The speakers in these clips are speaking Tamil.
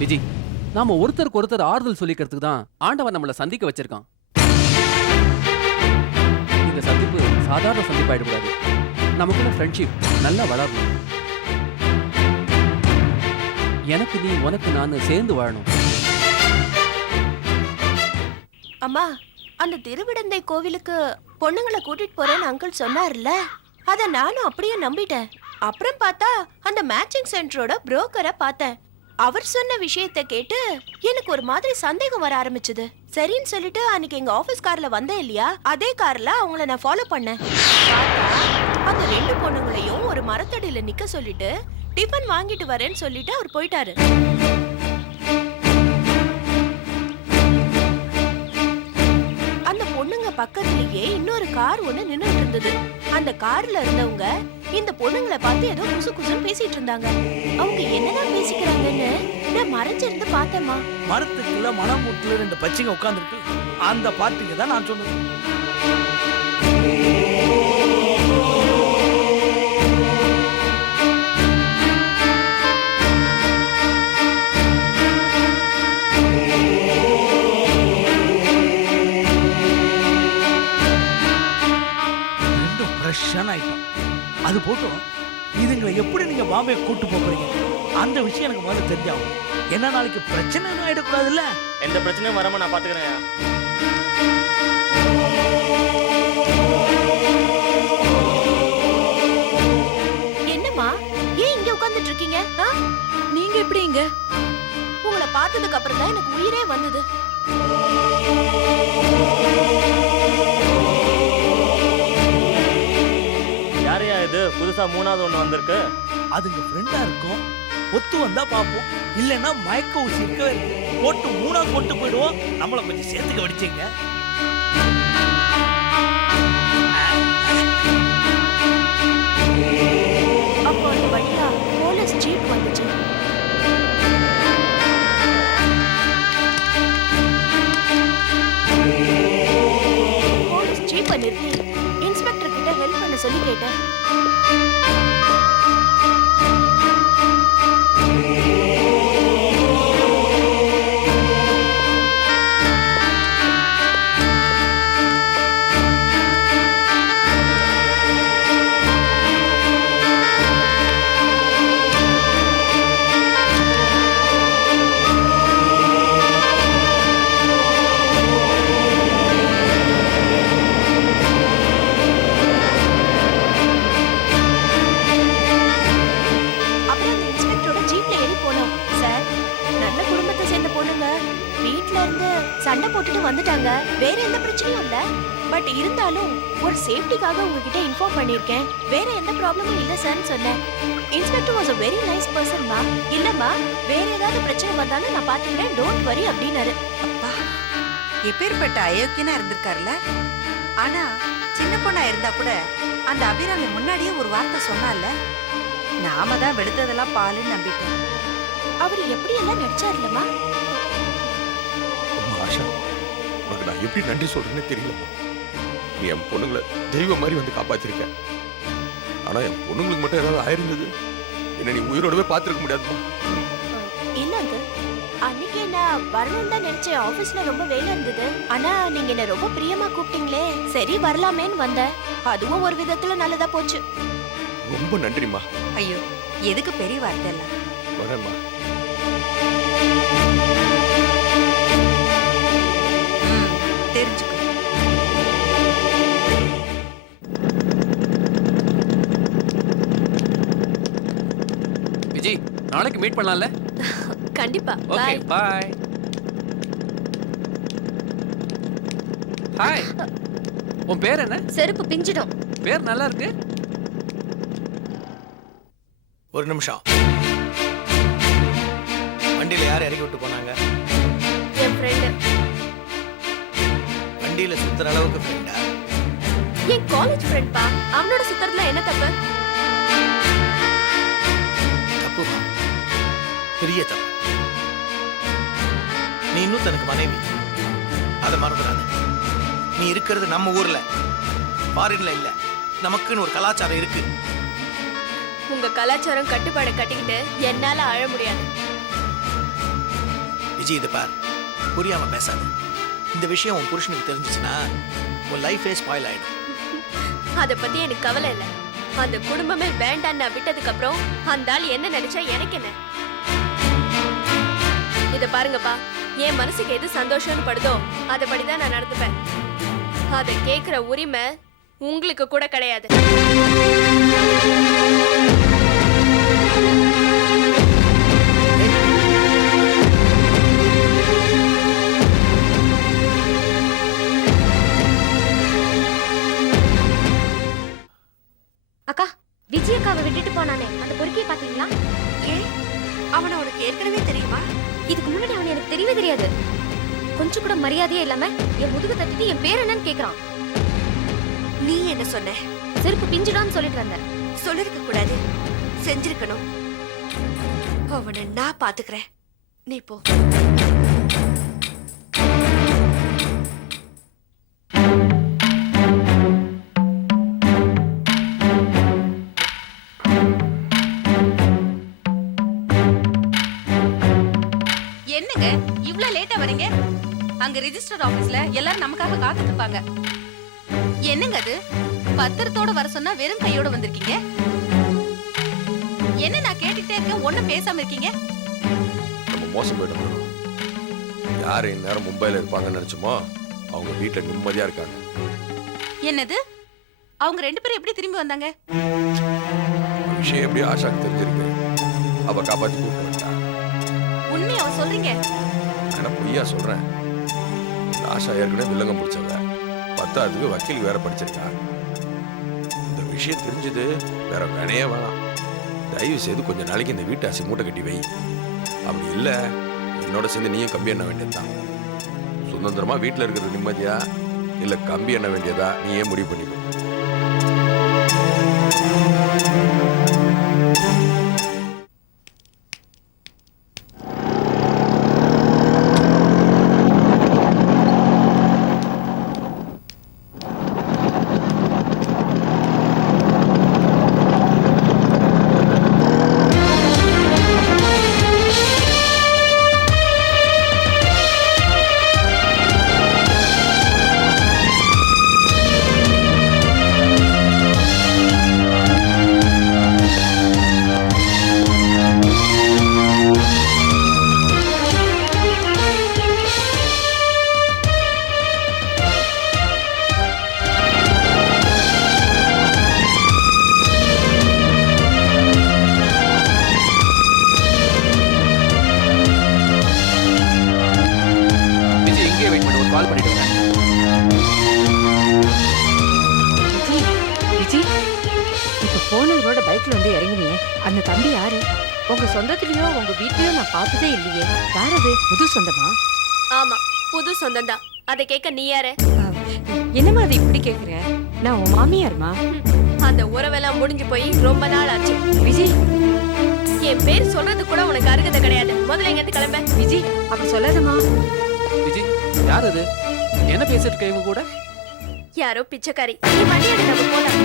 விஜி, நாம ஒருத்தருக்கு ஒருத்தர் ஆறுதல் சொல்லிக்கிறதுக்கு தான் ஆண்டவன் நம்மளை சந்திக்க வச்சிருக்கான். இந்த சந்திப்பு சாதாரண சந்திப்பாயிடக்கூடாது. நமக்குள்ள ஃப்ரெண்ட்ஷிப் நல்லா வளரணும். எனக்கு நீ, உனக்கு நான் சேர்ந்து வாழணும். அம்மா, அந்த திருவிடந்தை கோவிலுக்கு பொண்ணுங்களை கூட்டிட்டு போறேன்னு அங்கிள் சொன்னார்ல, அத நானும் அப்படியே நம்பிட்டேன். அப்புறம் பார்த்தா அந்த மேட்சிங் சென்டரோட புரோக்கரை பார்த்தேன். அவர் சொன்ன விஷயத்தை கேட்டு எனக்கு ஒரு மாதிரி சந்தேகம் வர ஆரம்பிச்சது. சரின்னு சொல்லிட்டு அன்னைக்கு எங்க ஆபீஸ் கார்ல வந்தேன் இல்லையா, அதே கார்ல அவங்கள நான் ஃபாலோ பண்ணேன். அந்த ரெண்டு பொண்ணுங்களையும் ஒரு மரத்தடியில நிக்க சொல்லிட்டு டிஃபன் வாங்கிட்டு வரேன்னு சொல்லிட்டு அவர் போயிட்டாரு. அந்த பொண்ணுங்க பக்கத்திலேயே இன்னொரு கார் ஒண்ணு நின்னுட்டு இருந்தது. அந்த கார்ல இருந்தவங்க இந்த பொண்ணுங்களை பார்த்து ஏதோ குசு குசுன்னு பேசிட்டு இருந்தாங்க. அவங்க என்னதான் பேசிக்கிறாங்கன்னு நான் மறைஞ்சிருந்து பார்த்தேம்மா. மரத்துக்குள்ள மனம் முட்டுல ரெண்டு பச்சைங்க உட்கார்ந்துருக்கு. அந்த பாட்டுக்கு தான் நான் சொன்னேன். ரெண்டும் ஃப்ரெஷ்ஷான ஐட்டம். அது போட்டோம், இதுங்களை எப்படி நீங்க பாம்பே கூட்டு போறீங்க அந்த விஷயம் எனக்கு முதல்ல தெரிஞ்சாகும். என்ன நாளைக்கு பிரச்சனை ஆயிடக்கூடாதுல்ல. எந்த பிரச்சனையும் வராம நான் பாத்துக்கிறேன். என்னம்மா, ஏன் இங்க உட்கார்ந்துட்டு இருக்கீங்க? நீங்க எப்படி இங்க? உங்களை பார்த்ததுக்கு அப்புறம் தான் எனக்கு உயிரே வந்தது. யாரையா இது புதுசா மூணாவது ஒண்ணு வந்திருக்கு? அதுங்க ஃப்ரெண்டா இருக்கும். ஒத்து வந்தா பாப்போம், இல்லைன்னா மயக்க ஊசி இருக்கவே இருக்கு. போட்டு மூணா கொண்டு போயிடுவோம். நம்மளை கொஞ்சம் சேர்த்துக்க வடிச்சீங்க. அப்போ அந்த வழியா போலீஸ் ஜீப் வந்துச்சு. போலீஸ் ஜீப்பை நிறுத்தி இன்ஸ்பெக்டர் கிட்ட ஹெல்ப் பண்ண சொல்லி கேட்டேன். சண்டை போட்டுட்டு வந்துட்டாங்க. வேற எந்த பிரச்சனையும் இல்ல. பட் இருந்தாலும் ஒரு சேஃப்டிக்காக உங்ககிட்ட இன்ஃபார்ம் பண்ணிருக்கேன். வேற எந்த ப்ராப்ளமும் இல்ல சார்னு சொன்னேன். Inspector was a very nice person மா. இல்லம்மா, வேற ஏதாவது பிரச்சனை வந்தாலும் நான் பாத்துக்கிறேன், டோன்ட் வரி அப்படினாரு. அப்பா, எப்பேற்பட்ட அயோக்கியனா இருந்திருக்காருல. ஆனா சின்ன பொண்ணா இருந்தா கூட அந்த அபிராமி முன்னாடியே ஒரு வார்த்தை சொன்னால, நாம தான் வெடுத்ததெல்லாம் பாலுன்னு நம்பிட்டோம். அவர் எப்படி எல்லாம் நடிச்சாருலமா. ஆஷா, உனக்கு நான் எப்படி நன்றி சொல்றேன்னு தெரியலம்மா. நீ என் பொண்ணுங்களை தெய்வம் மாதிரி வந்து காப்பாத்திருக்க. ஆனா என் பொண்ணுங்களுக்கு மட்டும் ஏதாவது ஆயிருந்தது, என்ன நீ உயிரோடவே பார்த்திருக்க முடியாதுமா. இல்லங்க, அன்னைக்கு நான் வரணும்னு தான் நினைச்சேன். ஆபீஸ்ல ரொம்ப வேலை இருந்தது. ஆனா நீங்க என்ன ரொம்ப பிரியமா கூப்பிட்டீங்களே, சரி வரலாமேன்னு வந்தேன். அதுவும் ஒரு விதத்துல நல்லதா போச்சு. ரொம்ப நன்றிம்மா. ஐயோ, எதுக்கு பெரிய வார்த்தை இல்ல. வரேம்மா. தெரிஞ்சுக்கோ. விஜி, நாளைக்கு மீட் பண்ணலாம்ல? கண்டிப்பா. Okay, by. ஹாய், உன் பேர் என்ன? செருப்பு பிஞ்சிடும். பேர் நல்லா இருக்கு. ஒரு நிமிஷம். வண்டியில யார் இறக்கி விட்டு போனாங்க? என் ஃப்ரெண்ட். வண்டியில சுத்துற அளவுக்கு ஃப்ரெண்டா? என் காலேஜ் ஃப்ரெண்ட் பா. அவனோட சுத்துறதுல என்ன தப்பு? தப்புமா, பெரிய தப்பு. நீ இன்னும் தனக்கு மனைவி, அதை மறந்துடாத. நீ இருக்கிறது நம்ம ஊர்ல, ஃபாரின்ல இல்ல. நமக்குன்னு ஒரு கலாச்சாரம் இருக்கு. உங்க கலாச்சாரம் கட்டுப்பாடை கட்டிக்கிட்டு என்னால அழ முடியாது. விஜய் இது பார், புரியாம பேசாத. இந்த விஷயம் உன் புருஷனுக்கு தெரிஞ்சிச்சுன்னா உன் லைஃபே ஸ்பாயில் ஆயிடும். அத பத்தி எனக்கு கவலை இல்ல. அந்த குடும்பமே வேண்டான்னு நான் விட்டதுக்கு அப்புறம் அந்த ஆள் என்ன நினைச்சா எனக்கு என்ன? இத பாருங்கப்பா, என் மனசுக்கு எது சந்தோஷம்னு படுதோ அதபடிதான் நான் நடந்துப்பேன். அதை கேக்குற உரிமை உங்களுக்கு கூட கிடையாது. அக்கா, விஜய் அக்காவை விட்டுட்டு போனானே அந்த பொறுக்கியை பாத்தீங்களா? ஏன் அவனை உனக்கு ஏற்கனவே தெரியுமா? இதுக்கு முன்னாடி அவன் எனக்கு தெரியவே தெரியாது. கொஞ்சம் கூட மரியாதையே இல்லாம என் முதுகு தட்டிட்டு என் பேர் என்னன்னு கேக்குறான். நீ என்ன சொன்ன? செருப்பு பிஞ்சிடான்னு சொல்லிட்டு வந்தேன். சொல்லிருக்க கூடாது, செஞ்சிருக்கணும். அவனை நான் பாத்துக்கிறேன், நீ போ. என்னங்க இவ்ளோ லேட்டா வரீங்க? அங்க ரெஜிஸ்டர் ஆபீஸ்ல எல்லாரும் நமக்காக காத்துட்டு இருப்பாங்க. என்னங்க அது, பத்திரத்தோட வர சொன்னா வெறும் கையோட வந்திருக்கீங்க? என்ன நான் கேட்டுக்கிட்டே இருக்கேன், ஒண்ணும் பேசாம இருக்கீங்க? நம்ம மோசம் போயிட்டோம். யார் இந்நேரம் மும்பையில் இருப்பாங்கன்னு நினைச்சோமோ அவங்க வீட்டில் நிம்மதியா இருக்காங்க. என்னது, அவங்க 2 பேரும் எப்படி திரும்பி வந்தாங்க? விஷயம் எப்படி ஆஷாக்கு தெரிஞ்சிருக்கு. அவ காப்பாத்தி கூப்பிட்டு வந்தா. உண்மையை அவ சொல்றீங்க? நான் பொய்யா சொல்றேன். ஆஷா ஏற்கனவே வில்லங்கம் பிடிச்சவ, 10ஆவதுக்கு வக்கீல் வேற படிச்சிருக்கா. இந்த விஷயம் தெரிஞ்சது வேற வேணையே வேணாம். தயவு செய்து கொஞ்ச நாளைக்கு இந்த வீட்டை அசி மூட்டை கட்டி வை. அப்படி இல்லை என்னோட சேர்ந்து நீயும் கம்பி எண்ண வேண்டியதுதான். சுதந்திரமா வீட்டில் இருக்கிறது நிம்மதியா இல்லை கம்பி எண்ண வேண்டியதா நீயே முடிவு பண்ணிக்கோ. கால் பண்ணிட்டு வரேன். விஜய், இப்ப போனவரோட பைக்ல வந்து இறங்கினியே, அந்த தம்பி யாரு? உங்க சொந்தத்திலயோ உங்க வீட்லயோ நான் பார்த்ததே இல்லையே. யார் அது? புது சொந்தமா? ஆமா, புது சொந்தம்தான். அதை கேட்க நீ யாரு? என்னம்மா அது இப்படி கேக்குற? நான் உன் மாமியார்மா. அந்த உறவெல்லாம் முடிஞ்சு போய் ரொம்ப நாள் ஆச்சு. விஜய், என் பேர் சொல்றது கூட உனக்கு அருகதை கிடையாது. முதல்ல எங்க இருந்து கிளம்ப. விஜய் அப்படி சொல்லாதம்மா. விஜய், யார் அது? என்ன பேசிட்டு இருக்க இவங்க கூட? யாரோ பிச்சைக்காரி. நீ வண்டி எடு, நம்ம போலாம்.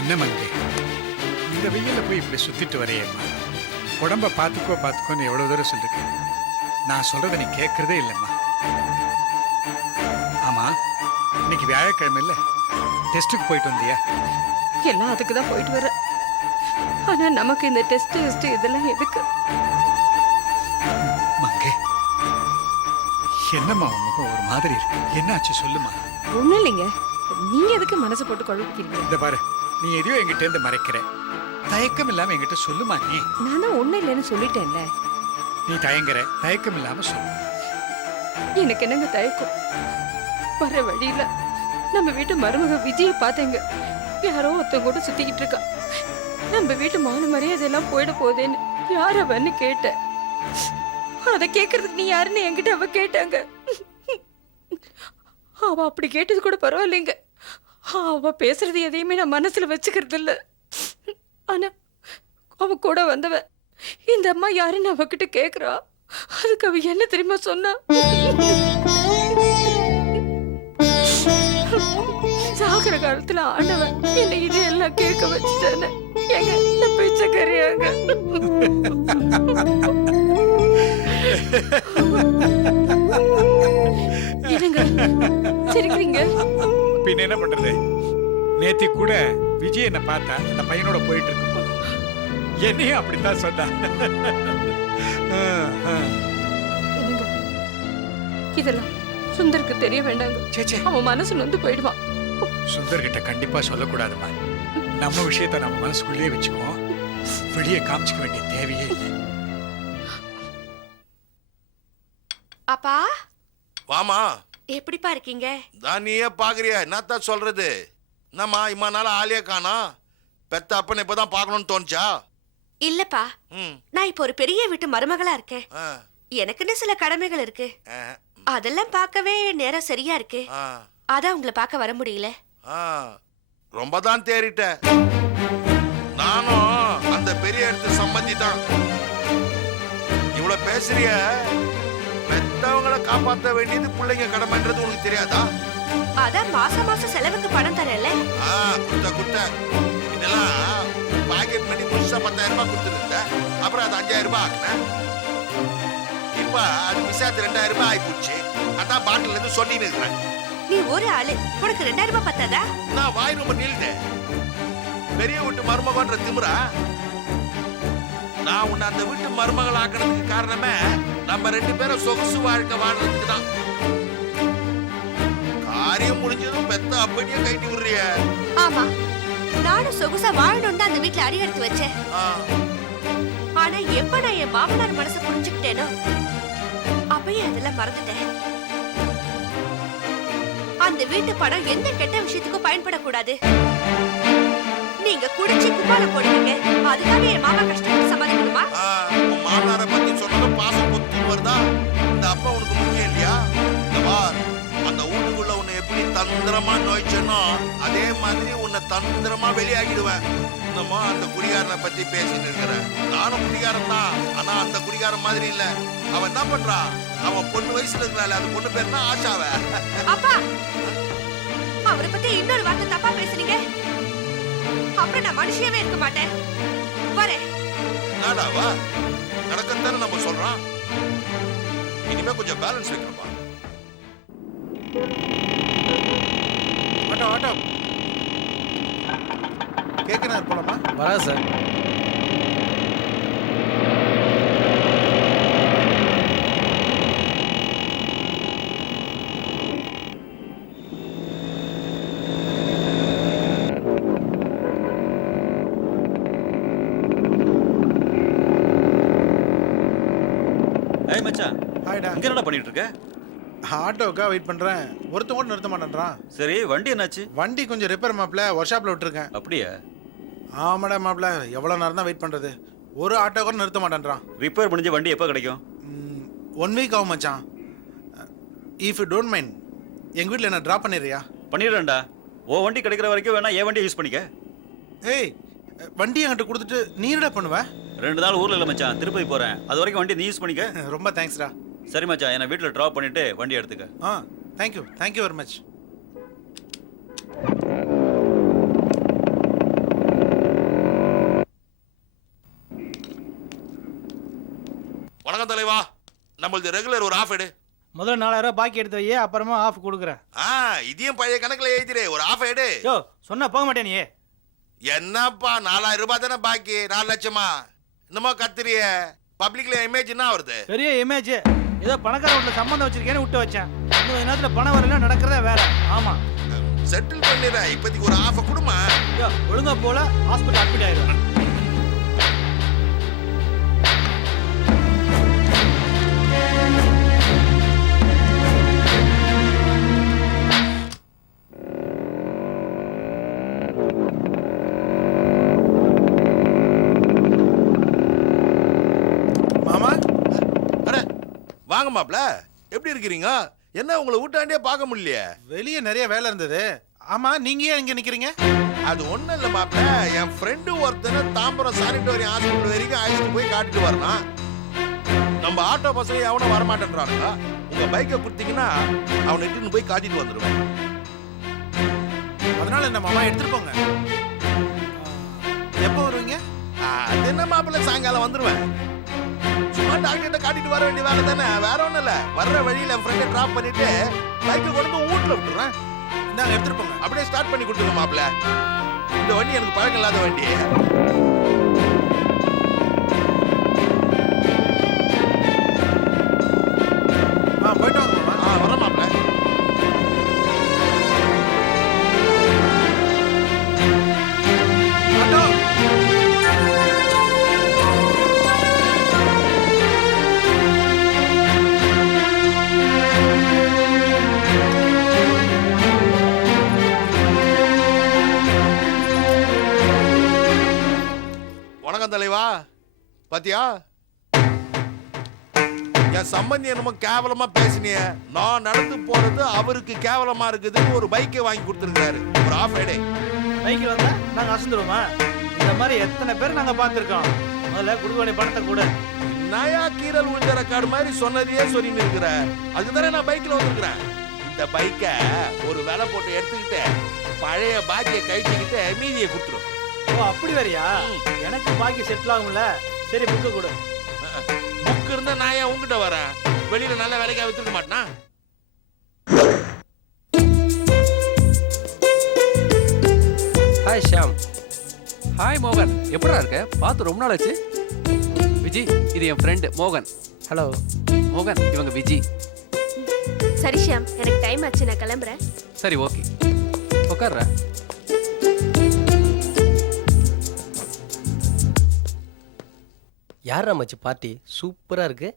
என்ன மங்கை, இந்த வெயில்ல போய் இப்படி சுத்திட்டு வரையம்மா. உடம்ப பார்த்துக்கோன்னு எவ்வளவு தூரம் சொல்லிருக்கேன். நான் சொல்றதை நீ கேட்கறதே இல்லைம்மா. ஆமா, இன்னைக்கு வியாழக்கிழமை இல்ல, டெஸ்ட்டுக்கு போயிட்டு வந்தியா? எல்லாம் அதுக்கு தான் போயிட்டு வர. ஆனா நமக்கு இந்த டெஸ்ட் இதெல்லாம் எதுக்கு? மங்கை, என்னம்மா உன் முகம் ஒரு மாதிரி இருக்கு? என்னாச்சு சொல்லுமா. ஒண்ணும் இல்லைங்க, நீங்க எதுக்கு மனசு போட்டு குழப்பிக்கிறீங்க? இந்த பாரு, நீ எதையோ என்கிட்ட இருந்து மறைக்கிற. தயக்கம் இல்லாம என்கிட்ட சொல்லுமா. நீ நான் தான் ஒண்ணும் இல்லைன்னு சொல்லிட்டேன்ல. நீ தயங்குற, தயக்கம் இல்லாம சொல்லு. எனக்கு என்னங்க தயக்கம்? வர வழியில நம்ம வீட்டு மருமக விஜய பார்த்தேங்க. யாரோ ஒருத்தங்க கூட சுத்திக்கிட்டு இருக்கா. நம்ம வீட்டு மான மரியாதை எல்லாம் போயிட போதேன்னு யார் அவன்னு கேட்டேன். அதை கேட்கறதுக்கு நீ யாருன்னு என்கிட்ட அவ கேட்டாங்க. அவ அப்படி கேட்டது கூட பரவாயில்லைங்க. அவ பேசுறது எதையுமே நான் மனசுல வச்சுக்கிறது இல்ல. ஆனா அவ கூட வந்தவ இந்த அம்மா யாருன்னு அவகிட்ட கேக்குறா. அதுக்கு அவ என்ன தெரியுமா சொன்னா? சாகிற காலத்துல ஆண்டவன் என்ன இதையெல்லாம் கேட்க வச்சுட்டானே. எங்க நான் பிச்சைக்காரியாங்க. என்னங்க சிரிக்கிறீங்க? பின்ன என்ன பண்றது? நேத்தி கூட விஜய் என்ன பார்த்தா அந்த பையனோட போயிட்டு இருக்கும்போது என்னையும் அப்படித்தான் சொன்னா. என்னங்க இதெல்லாம் சுந்தருக்கு தெரிய வேண்டாங்க. சேச்சே, அவன் மனசு நொந்து போயிடுவான். சுந்தர் கிட்ட கண்டிப்பா சொல்லக்கூடாதுமா. நம்ம விஷயத்த நம்ம மனசுக்குள்ளேயே வச்சுக்குவோம். வெளியே காமிச்சுக்க வேண்டிய தேவையே இல்லை. அப்பா வாமா, எப்படிப்பா இருக்கீங்க? தான் நீயே பாக்குறியா? என்னத்தான் சொல்றது? என்னம்மா இம்மா நாள ஆளே காணா? பெத்த அப்பனை இப்பதான் பார்க்கணும்னு தோணுச்சா? இல்லப்பா, ம். நான் இப்போ ஒரு பெரிய வீட்டு மருமகளா இருக்கேன். ஆ, எனக்குன்னு சில கடமைகள் இருக்கு. ஆ, அதெல்லாம் பார்க்கவே நேரம் சரியா இருக்கு. ஆ, அதான் உங்களை பார்க்க வர முடியல. ஆ. ரொம்ப தான் தேறிட்ட. நானும் அந்த பெரிய இடத்து சம்மந்தி தான். இவ்வளவு பேசுறிய, பெத்தவங்களை காப்பாற்ற வேண்டியது பிள்ளைங்க கடமைன்றது உனக்கு தெரியாதா? அதான் மாசம் மாசம் செலவுக்கு பணம் தரல. குட்ட இதெல்லாம் பாக்கெட் பண்ணி முழுசா 10,000 ரூபாய் கொடுத்துருந்த. அப்புறம் அது 5,000 ரூபாய் ஆக்குனேன். இப்ப அது மிஸ்ஸாத்து 2,000 ரூபாய் ஆயிப்போச்சு. அதான் பாட்டில இருந்து சொல்லின்னு இருக்கிறேன். நீ ஒரு ஆளு, உனக்கு 2,000 ரூபாய் பத்தாதா? நான் வாய் ரொம்ப நீள்தேன். பெரிய வீட்டு மருமகன்ற திமிரா? நான் உன்னை அந்த வீட்டு மருமகள் ஆக்கினதுக்கு காரணமே நம்ம 2 பேரும் சொகுசு வாழ்க்கை வாழ்றதுக்கு தான். காரியம் முடிஞ்சதும் பெத்த அப்படியே கைட்டி விடுறிய. ஆமா, நானும் சொகுசா வாழணும் தான் அந்த வீட்டுல அடி எடுத்து வச்சேன். ஆனா எப்ப நான் என் மாமனார் மனசை புரிஞ்சுக்கிட்டேனோ அப்பயே அதெல்லாம் மறந்துட்டேன். அந்த வீட்டு பணம் எந்த கெட்ட விஷயத்துக்கும் பயன்படக்கூடாது. நீங்க குடிச்சு குப்பால போடுவீங்க, அதுக்காக என் மாமா கஷ்டப்பட்டு சமாளிக்கணுமா? உன் மாமனாரை பத்தி சொன்னதும் பாசம் பொத்து வருதா? இந்த அப்பா உனக்கு முக்கியம் இல்லையா? இந்த பார், அந்த வீட்டுக்குள்ள உன்னை எப்படி தந்திரமா நோய்ச்சனோ அதே மாதிரி உன்னை தந்திரமா வெளியாகிடுவேன். இன்னமும் அந்த குடிகாரனை பத்தி பேசிட்டு இருக்கிறேன். நானும் குடிகாரன் தான், ஆனா அந்த குடிகாரன் மாதிரி இல்ல. அவன் என்ன பண்றா? அவன் பொண்ணு வயசுல இருக்கிறாள். அது பொண்ணு பேருனா ஆஷாவ. அப்பா, அவரை பத்தி இன்னொரு வார்த்தை தப்பா பேசுறீங்க, அப்புறம் நான் மனுஷியாவே இருக்க மாட்டேன். வரேன். நாடாவா நடக்கத்தானே நம்ம சொல்றோம். இனிமே கொஞ்சம் பேலன்ஸ் வைக்கணும்பா. ஆட்டோ ஆட்டோ கேட்கணும் போலாமா? வரா சார். ஏய் மச்சான், ஹாய்டா. இங்க என்னடா பண்ணிட்டு இருக்க? ஆட்டோக்கா வெயிட் பண்றேன். ஒருத்தன் கூட நிறுத்த மாட்டேன்றான். சரி, வண்டி என்னாச்சு? வண்டி கொஞ்சம் ரிப்பேர் மாப்ள, ஒர்க் ஷாப்ல விட்டுருக்கேன். அப்படியா? ஆமாடா மாப்ள, எவ்வளவு நேரம் தான் வெயிட் பண்றது? ஒரு ஆட்டோ கூட நிறுத்த மாட்டேன்றான். ரிப்பேர் முடிஞ்ச வண்டி எப்போ கிடைக்கும்? 1 வீக் ஆகும் மச்சான். இஃப் யூ டோன்ட் மைண்ட், எங்க வீட்டில் என்ன ட்ராப் பண்ணிடுறியா? பண்ணிடுறேன்டா. ஓ வண்டி கிடைக்கிற வரைக்கும் வேணா என் வண்டியை யூஸ் பண்ணிக்க. ஏய், வண்டி என்கிட்ட கொடுத்துட்டு நீ என்னடா பண்ணுவ? 2 நாள் ஊர்ல இல்ல மச்சான், திருப்பதி போறேன். அது வரைக்கும் வண்டி நீ யூஸ் பண்ணிக்க. ரொம்ப தேங்க்ஸ்டா. சரி மச்சான், என்ன வீட்டில் ட்ராப் பண்ணிட்டு வண்டி எடுத்துக்க. Thank you very much. வணக்கம் தலைவா, நம்மளது ரெகுலர் ஒரு ஆஃப் எடு. முதல்ல 4000 ரூபாய் பாக்கி எடுத்து வையே, அப்புறமா ஆஃப் கொடுக்குறேன். இதையும் பழைய கணக்குல எழுதிடு. ஒரு ஆஃப் எடு. யோ, சொன்னா போக மாட்டேன் நீ. என்னப்பா 4000 ரூபாய் தானே பாக்கி? 4 லட்சமா? என்னமோ கத்திரிய. பப்ளிக்ல இமேஜ் என்ன வருது? பெரிய இமேஜ். ஏதோ பணக்கார வீட்டுல சம்பந்தம் வச்சிருக்கேன்னு விட்டு வச்சேன். இன்னும் நேரத்துல பணம் வரல, நடக்கிறதே வேற. ஆமா, செட்டில் பண்ணிடுறேன். இப்போதைக்கு ஒரு ஆஃப் கொடுமா. யோ, ஒழுங்கா போல ஹாஸ்பிட்டல் அட்மிட் ஆயிடும். வாங்க மாப்ள, எப்படி இருக்கிறீங்க? என்ன உங்களை வீட்டாண்டியே பார்க்க முடியலையே? வெளியே நிறைய வேலை இருந்தது. ஆமா, நீங்க ஏன் இங்க நிக்கிறீங்க? அது ஒண்ணும் இல்ல மாப்பிள்ள, என் ஃப்ரெண்டு ஒருத்தனை தாம்பரம் சானிட்டோரியம் ஹாஸ்பிட்டல் வரைக்கும் அழைச்சிட்டு போய் காட்டிட்டு வரணும். நம்ம ஆட்டோ பசங்க எவனும் வரமாட்டேன்றாங்க. உங்க பைக்கை கொடுத்தீங்கன்னா அவனை இட்டுன்னு போய் காட்டிட்டு வந்துடுவேன். அதனால என்ன மாமா, எடுத்துட்டு போங்க. எப்போ வருவீங்க? அது என்ன மாப்பிள்ள, சாயங்காலம் வந்துருவேன். சும்மா டாக்டர்கிட்ட காட்டிட்டு வர வேண்டிய வேலை தானே, வேற ஒண்ணும் இல்ல. வர்ற வழியில என் ஃப்ரெண்டை டிராப் பண்ணிட்டு பைக்கை கொண்டு வந்து வீட்டுல விட்டுறேன். இந்தாங்க, எடுத்துட்டு போங்க. அப்படியே ஸ்டார்ட் பண்ணி கொடுத்துருங்க மாப்பிள்ள. இந்த வண்டி எனக்கு பழக்கம் இல்லாத வண்டி. போயிட்டு வாங்க மாமா. வர மாப்பிள்ள. வணக்கம் தலைவா. பாத்தியா, என் சம்பந்தி என்னமோ கேவலமா பேசினிய. நான் நடந்து போறது அவருக்கு கேவலமா இருக்குதுன்னு ஒரு பைக்கை வாங்கி கொடுத்துருக்காரு. ஒரு ஆஃப் டே பைக்கில் வந்தா நாங்க அசந்துருவோமா? இந்த மாதிரி எத்தனை பேர் நாங்க பார்த்துருக்கோம். முதல்ல கொடுக்க வேண்டிய பணத்தை கூட. நயா கீரல் உழுந்த ரெக்கார்டு மாதிரி சொன்னதையே சொல்லின்னு இருக்கிற. அதுதானே நான் பைக்ல வந்திருக்கிறேன். இந்த பைக்கை ஒரு விலை போட்டு எடுத்துக்கிட்டு பழைய பாக்கியை கழிச்சுக்கிட்டு மீதியை கொடுத்துரும். ஓ, அப்படி வரியா? எனக்கு பாக்கி செட்டில் ஆகும்ல. சரி, புக்கு கொடு. புக் இருந்தா நான் ஏன் உங்ககிட்ட வரேன்? வெளியில நல்ல வேலைக்காக வித்துக்க மாட்டேனா? ஹாய் ஷாம். ஹாய் மோகன், எப்படா இருக்க? பார்த்து ரொம்ப நாள் ஆச்சு. விஜி, இது என் ஃப்ரெண்டு மோகன். ஹலோ மோகன், இவங்க விஜி. சரி ஷியாம், எனக்கு டைம் ஆச்சு, நான் கிளம்புறேன். சரி, ஓகே, உட்கார்ற. யாரா மச்சி பார்ட்டி சூப்பரா இருக்கு.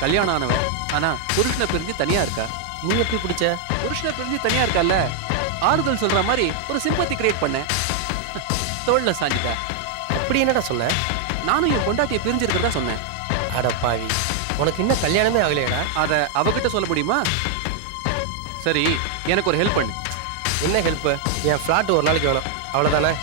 கல்யாணம் ஆனவன், ஆனா புருஷனை பிரிஞ்சு தனியா இருக்கா. நீ எப்படி பிடிச்ச? புருஷனை பிரிஞ்சு தனியா இருக்கால, ஆறுதல் சொல்ற மாதிரி ஒரு சிம்பத்தி கிரியேட் பண்ண. தோல்ல சாஞ்சிட்டா. அப்படி என்னடா சொன்ன? நானும் என் பொண்டாட்டியை பிரிஞ்சிருக்கிறதா சொன்னேன். அட பாவி, உனக்கு இன்னும் கல்யாணமே ஆகலையடா. அத அவகிட்ட சொல்ல முடியுமா? சரி, எனக்கு ஒரு ஹெல்ப் பண்ணு. என்ன ஹெல்ப்? என் ஃப்ளாட் ஒரு நாளைக்கு வேணும், அவ்வளவுதானே?